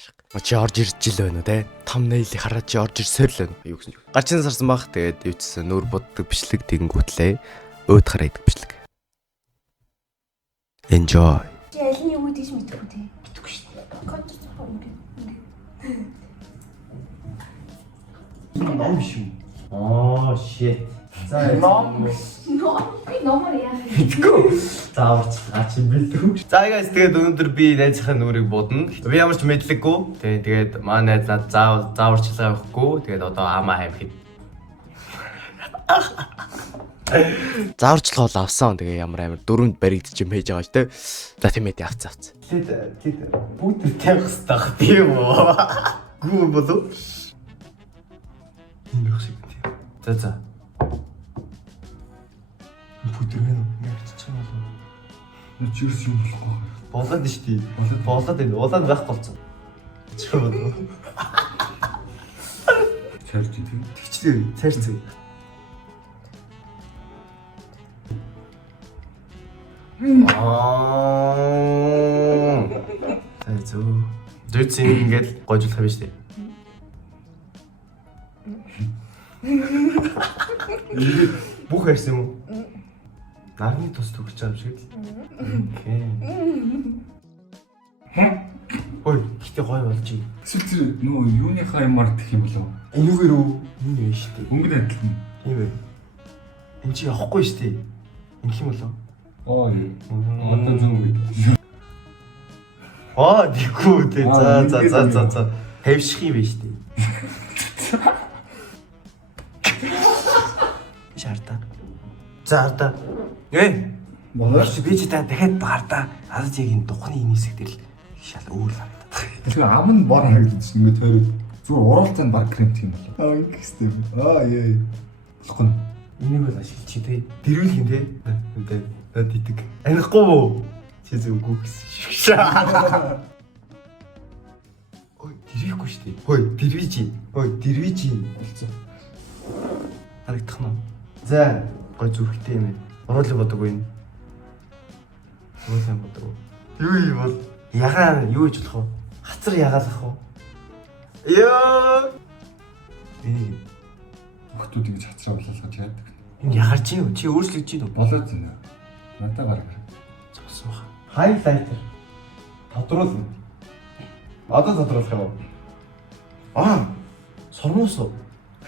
ашиг. Чи орж ирж л байна уу те? Том нэйлийг хараад чи орж ирсээр л байна. Юу гэсэн. Гарчин сарсан бах тэгээд юуцсан нүүр буддаг бичлэг тэгэнгүүтлээ. Өөд хараа идэг бичлэг. Enjoy. Чи аль нь юу гэж мэдэхгүй те. Мэдэхгүй шүү дээ. Код зохио ингэ. Ном шүү. Аа shit. За ном. Номер яа. Мэдгүй. Зааварч гаач юм бэлдүү. За guys тэгээд өнөөдөр би найзынхаа нүрийг будна. Би ямар ч мэдлэггүй. Тэгээд маа найз над зааварчлаа авахгүй. Тэгээд одоо амаа хайвхий. Зааварчлал бол авсан. Тэгээ ямар амар дөрөнд баригдчих юм хийж байгаа ч те. За тиймээд явцсан. Тэгээд бүгд тавих хэрэгтэй тийм үү? Гүү болов. Энэ их шиг тийм. За. Бүдэрмэн ярьчих юм болов. Чирс юм болохгүй. Болоод нь штий. Болоод энэ улаан байх болцсон. Чи болов. Цаарч тийм. Тэгчлээ. Цаарч. Зүйц ингээд гойжуулах юм штий. Бүх ярьсан юм уу? Нарны тус төгсөж байгаа юм шиг л. Окей. Ой, гэтээ гоё болж юм. Эсвэл тэр нөө юуныхаа юмар гэх юм болов? Энүүгээр үү? Энэ юм шүү дээ. Өнгө адилхан. Тийм ээ. Энд чи явахгүй шүү дээ. Ингэх юм болов? Оо, одоо зүүн үед. Аа, диггүй дээ. За. Тавьчих юм биш дээ. Шаарда. За арда. Болооч Би ч дахиад баарда. Аз яг энэ духны энэ хэсэг дээр л шал өөр харагдаад. тэгэхээр ам нь бор харагдаж ингэ тойрог зүгээр уралцаанд баг кремт юм болов. Аа ингэхстэй. Аа яа. Болохгүй. Энийг бол ашиглах чи тий. Дэрвэл хин тий. Үнтэй. Над идэг. Анихгүй юу? Чи зүггүй гэсэн. Ой, дэрвэхгүй шүү дээ. Хөөе, дэрвэж. Ой, дэрвэж болцсон. Харагдах нь. За, гой зүрхтэй юм. Уруулын бодог уу энэ? Уруулын бодог уу? Юу юм бол? Ягаа юу гэж болох вэ? Хацар ягаалах уу? Ёо! Энийг Хотууд ингэж хацраа болоолгож яадаг. энэ ягарч юу? Чи өөрчлөж чинь үү? Болоод зинэ. Надаа гараг. Цогсон баха. Хайлайтер. Тодруулна. Одоо тодруулах юм уу? Аа! Сормоос уу?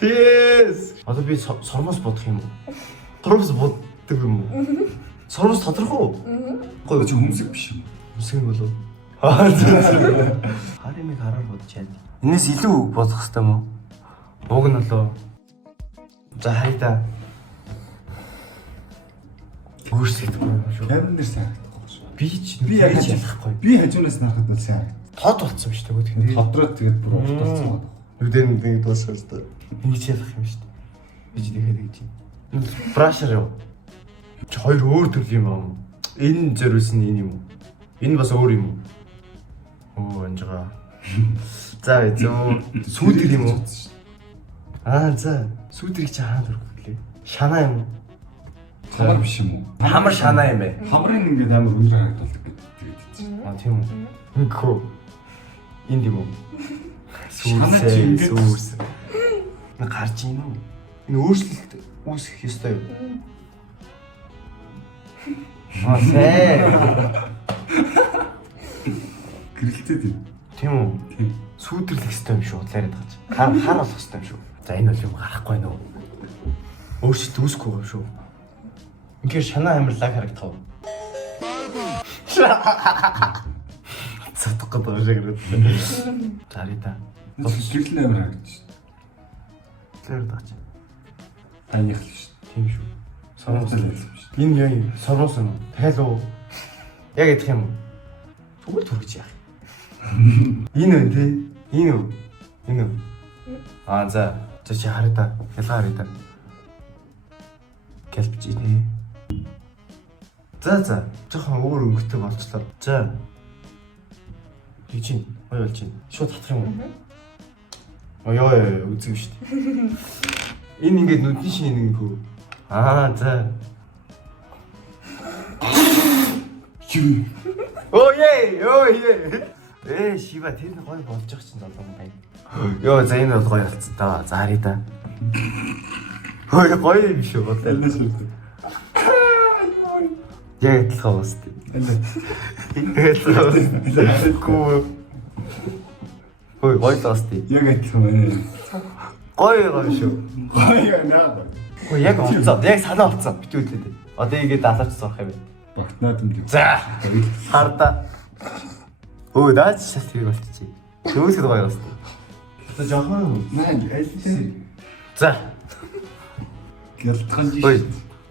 Yes. Одоо би сормоос бодох юм уу? Сормоос боддог юм уу? Сормоос тодорхой уу? Гой чи хүмсэг биш юм. Үсгэн болов. Харимыг хараад бодчаад. Энэс илүү бодох хэрэгтэй юм уу? Уг нь болоо. За хайда. Өөрсдөө шүү. Камер дээр сайн харагдахгүй шүү. Би яг яаж ялахгүй. Би хажуунаас харахад бол сайн харагдав. Тод болцсон шүү дээ. Тэгэхээр Тодроод тэгээд бүр уулталцсан байна. нүдэн нэг дуусах л доо. Ингэж ялах юм шүү дээ. Би ч тэгэхэд гэж юм. Брашер юу? Чи хоёр өөр төрөл юм аа. Энэ зориулсан энэ юм уу? Энэ бас өөр юм уу? Оо анжгаа. За зөө сүүдэр юм уу? Аа за сүүдрийг чи хаана дөрөх гэлээ? Шанаа юм уу? Хамар биш юм уу? Хамар шанаа юм бэ? Хамрын ингээд амар өндөр харагддаг тэгээд тийм. Аа тийм үү? Инхүү. Энд юм уу? Шанаа чи ингээд сүүс. На гарч ийн үү? Энэ өөрчлөлт үүсэх ёстой юу? Аа сэ. гэрэлтэй тийм. Тийм үү? Тийм. Сүүдэрлэх ёстой юм шүү. Удлаарай дагаж. Хар болох ёстой юм шүү. За энэ бол юм гарахгүй нөө. Өөрчлөлт үүсэхгүй юм шүү. Инхээр шанаа амир лаг харагдах уу? Цатах гэдэг юм шиг хэрэг. Зарита. Гэрэлтэй амар харагдаж шүү. Удлаарай дагаж. Таних л шүү. Тийм шүү. Сормоос Сормоос л л юм шүү. энэ яа юм? Сормоос юм. Дахиад уу? Яг идэх юм уу? Зүгээр түргэж яах. Энэ үү те? Энэ үү? Энэ үү? Аа за. За чи харъя да. Ялгаа харъя да. Гэлбэж тий. За. Жохон өөр өнгөтэй болчлоо. За. Юу чинь? Ой болж чинь. Шууд татах юм уу? Ой үзэв шүү дээ. Энэ ингээд нүдний шинэ нэг хөө. Аа за. Юу? Оо е. Шива тэр нь гоё болж байгаа чинь олон байна. Йоо за энэ бол гоё болсон та. За харъя да. Гоё юм шүү бодлоо. Аль шүү. Яг адилхан уус тий. Гоё уус тий. Яг адилхан байна. Гоё шүү. Гоё наа. Ой яг олцоо. Яг санаа олцоо. Бичүүлээ тий. Одоо игээд далавч сурах юм байна. Багтнаад юм. За. Харда. Өө наач шалтгийг болчихъя. Нөөсөд гоё уус тий. За жоохон Наа аль тий. За. Гялтхан жий. Гоё.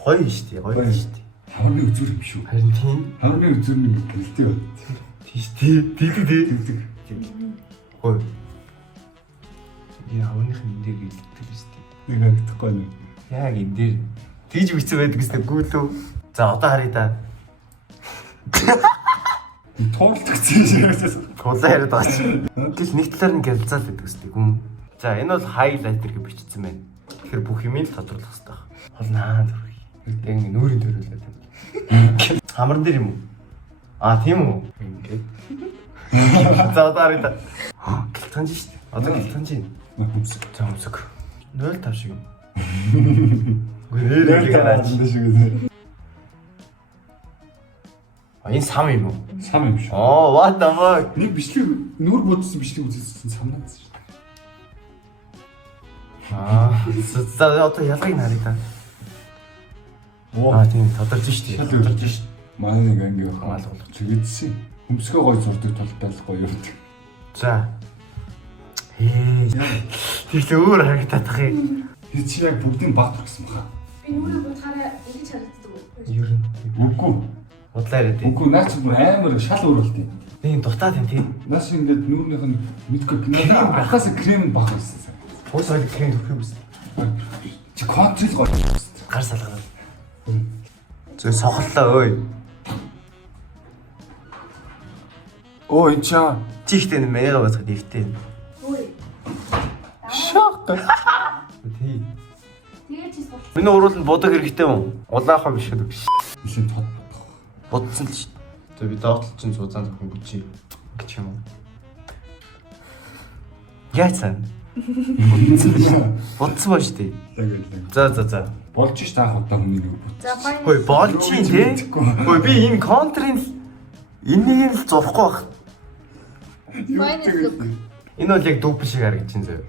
Гоё шүү дээ. Гоё шүү дээ. Хамрын үзүр юм шүү. Харин тийм. Хамрын үзүр нэг гэлтэй байна. Тийш тий. Гоё. Яа өнөх энэ дээр гэлдэг шүү дээ. Нэг харагдахгүй нэг. Яг энэ дээр тийж бичсэн байдаг гэсэн гүйлүү. За одоо харъя да. Тоолдог чинь. Тулаа яриад байгаа чинь. Гэл нэг талаар нь гялцаад байдаг гэсэн юм. За энэ бол хайлайтер гэж бичсэн байна. Тэгэхээр бүх юм л тодруулах хэрэгтэй байна. Хол наа зүрх. Яг ингэ нүүрийн төрүүлээд байна. Хамран дээр юм уу? Аа тийм үү? Ингээд. За одоо харъя да. Гэлтэнж шүү дээ. Одоо гэлтэнж юм. Хүмсэг. За өмсөг. 0.5 шиг юм. Гэрээ гараач. А энэ сам юм уу? Сам юм шүү. Оо, what the fuck? Нэг бичлэг нүур бодсон бичлэг үзсэн санаадсан шүү. За одоо ялгыг харъя та. Оо Тийм тодорч шүү дээ. Тодорч шүү. манай нэг анги Хамаал хаа болгоч. чигдсэн. Хүмсгээ гой зурдаг толтой л гоё юм. За. Тэгтээ өөр харагдах юм. Би чи яг бүгдийн бат гэсэн баха. Би нүрээ бодохаараа ингэж харагддаг уу? Ер нь. Үгүй. Бодлоо яриад. Үгүй наач амар шал өөрөлтий. Тийм дутаад юм тийм. Наач ингээд нүүрнийх нь мэдгүй крем ахаас крем бах байсан. Уус хоёул крем төрөх юм бэ? Чи контрол гоё. Гар салгаад. Зөв сохоллоо ой. Оо энэ чаа. Чихтэй мэга бацгаад ивтэй. Ой. Шок. Тий. Тэгээ чи сурч. Миний урууланд бодог хэрэгтэй юм. Улаахаа биш үү? Нилийн тод. Бодсон л шүү. Тэгээ би доотлол чинь зузаан зөвхөн бүчи гэж юм уу? Яасан? Бодсон ба шүү дээ. Яг л. За. Болж ш таах удаа хүний нэг бут. За файн. Хөөе болж чинь тий. Хөөе би энэ контрын энэнийг л зурхгүй байх. Энэ бол яг дүүп шиг харагдаж байна зөө.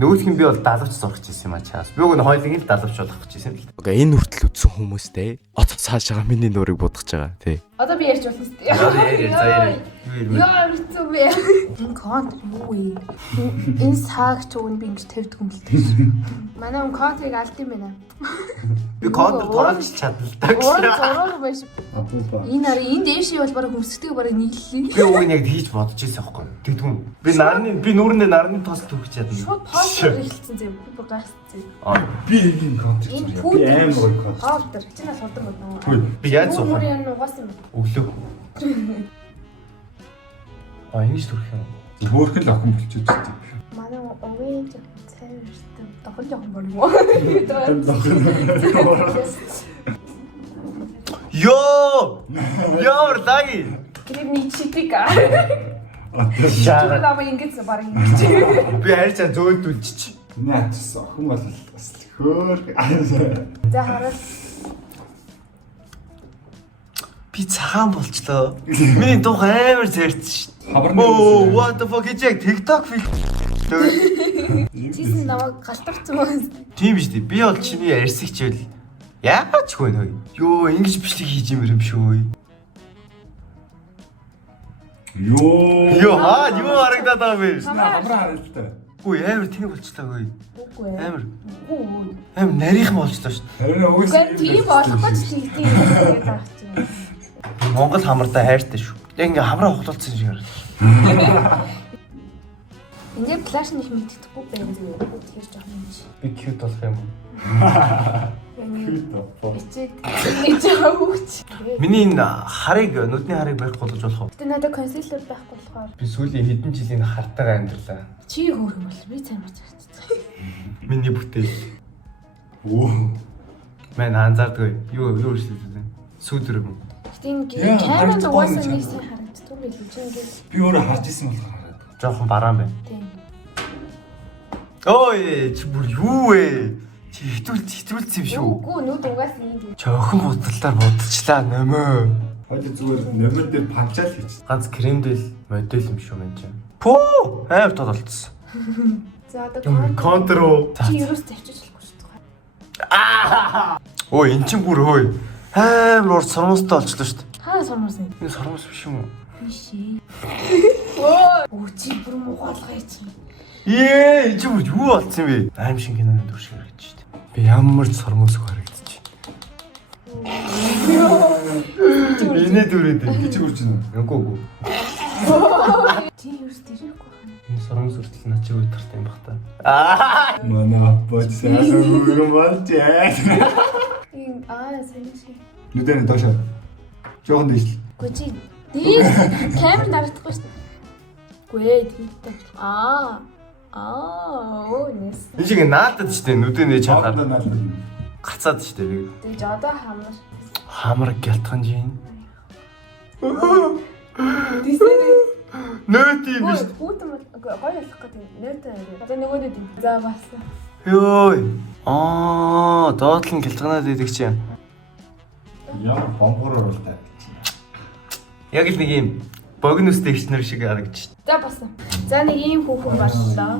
Нөгөөх нь би бол далавч зурх гэсэн юм а чаас. Би уг нь хоёулыг л далавч болох гэсэн юм л. Окей, энэ хүртэл үтсэн хүмүүстэй оц цаашаа миний нүрийг будгаж байгаа тий. Одоо би ярьж болно шүү дээ. Яа, хэцүү бэ? Энэ конт юу вэ? Энэ саагч уг нь би ингэж тавьдаг юм л дээ. Манай контрыг алдсан байна. Би контр тоолж чадна л та. Зураг байж. Апуупа. Энэ хараа энэ дээшээ бол бараг хөмсгдөг бараг нийллээ. Би уг нь яг хийж бодож байсан байхгүй. Тэгдэггүй. Би нүрэндээ нарны тоос төвч чадна. Шууд постэр эхэлсэн зэв. Би гайхсан. Би ийм контрол. Энэ Би пүүд амар гоё контрол. Хавтар. Чи нас урдан бодно. Би яаж суух вэ? Нүрийн угаасан юм. Өглөө. Ингэж төрөх юм. Хөөхөн л охин болчиход байна. Манай овэж цайр штэ. Дохон болов. Йоо! Ямар лаги? Гэрний читрика. Шаа. Читрика ингэж бараг ингэж. Би хайр цаа зөөдүүлчих. Наач охин бол бас хөөх. За хараа. Би цагаан болчлоо. Миний дух амар зэрсэн шүү. Хабарны Оо, what the fuck гэж яг TikTok фильм. Чисэн намайг галтавцсан байна. Тийм биш үү? Би бол чиний ярьсагч байл. Яач хөө нөө. Йоо, ингэж бичлэг хийж юм юм шүү. Йоо, юу харагдаад байгаа бэ? Хабраа харалтай. Үгүй амар тэнэг болчлаа гүй. Үгүй. Амар. Үгүй. Амар нарийнхан болчлоо шүү. Харин Гэхдээ тийм болохгүй ч тийм гэдэг таах юм. Монгол хамартай хайртай шүү. Яг ингээ хамраа хохлолцсон шиг харагдав. Ингээд плаш нэг мэддэхгүй байх зү. Тэгэхээр жоохон юм чи. Би cute болох юм уу? Эцэг нэг жоохон хүүч. Миний энэ харыг нүдний харыг барих болгож болох уу? Гэтэ надад консилер байхгүй болохоор Би сүүлийн хэдэн жилийн хартайгаа амьдралаа. чи хөөх юм бол би цаймарч харагдсан. Миний бүтээл. Оо. Мэн анзаардгүй. Юу хийсэн бэ? Сүүдэр юм. Гэтэ энэ камеранд угаасаа нэг сайн харагддаг. байлгүй чи ингэж Би өөрөө харж исэн болохоор хараад. Жохон бараан байна. тийм. Ой, чи бүр юу вэ? Чи хэтрүүлсэн юм шүү. Үгүй нүд угаас ийм. Жохон будалтаар будалчлаа нөмөө. Хоёул зүгээр номер дээр панчаал хийчих. Ганц кремдэл модель юм шүү мэн чинь. Пөө, амар тод болцсон. За одоо Контр уу? чи юус тавьчих болохгүй шүү дээ. Ой, эн чинь бүр хөөе. Амар урт сормостой болчлоо шүү дээ. Хаа сормоос нь? Энэ сормос биш юм уу? Биш ээ. Оо чи бүр муугаалгаа чи. Ээ, энэ чинь бүр юу болцсон бэ? Аим шиг киноны дүр шиг харагдаж шүү дээ. Би ямар ч сормос харагдчих. Эний дүрээд Чи үрж байна. үгүй. Чи юус тэрэхгүй байна. Энэ сормос хүртэл начиг үе тартай юм бах та. Манай бод сайн үргэн болж яа. Ин сайн шиг. Нүдэн доошоо. Жохон дэжл. Гү чи дээс камер дарагдахгүй шүү дээ. Гүй тиймтэй. Оо нэс. Энэ шиг наадад шүү дээ. Нүдэн нээж Хаад хаад наалаа. гацаад шүү дээ. Тэгж одоо хамар. Хамар гялтхан жин. Дисээ. Нөт юм биш. Хүүтэн гоё болох гэдэг нөтэ. Одоо нөгөөд юм. За бас. Йой. Доотлон гялтганаад идэг чи. Ямар бомбороор бол таа. Яг л нэг юм богиностэй ихчнэр шиг харагдчих. За бас. За нэг ийм хүүхэн боллоо.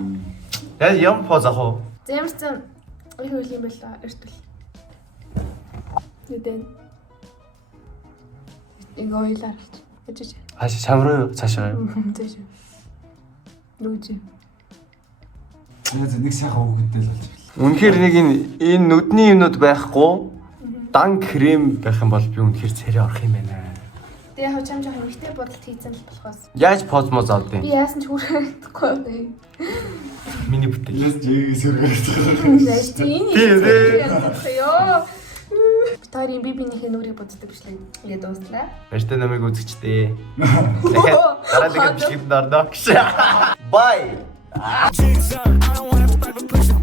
Яг юм поз ах уу? За ямар ч юм их үйл юм боллоо. Эртвэл. Нүдэн. Игойлаар. Ажиж. Хааш чамруу цаашаа. Зэш. Нүж. Нэг сайхан хүүхэдтэй л болж байна. Үнэхээр нэг энэ нүдний юмнууд байхгүй. Дан крем байх юм бол би үнэхээр царай орох юм байна. Тэгээ яг чам жоохон ихтэй бодолт хийцэн л болохоос. Яаж поз моз авдیں۔ Би яасан ч хүрээхгүй байна. Миний бүтээл. Яс жигээ сэргээж. Зэш тийм. Ёо. Битари бибинийхээ нүрийг боддог бичлэг ингээд дууслаа. Баяртай намайг үзэгчтэй. Дахиад дараагийн бичлэгэнд орно гэж. Bye. I don't wanna fight, but push it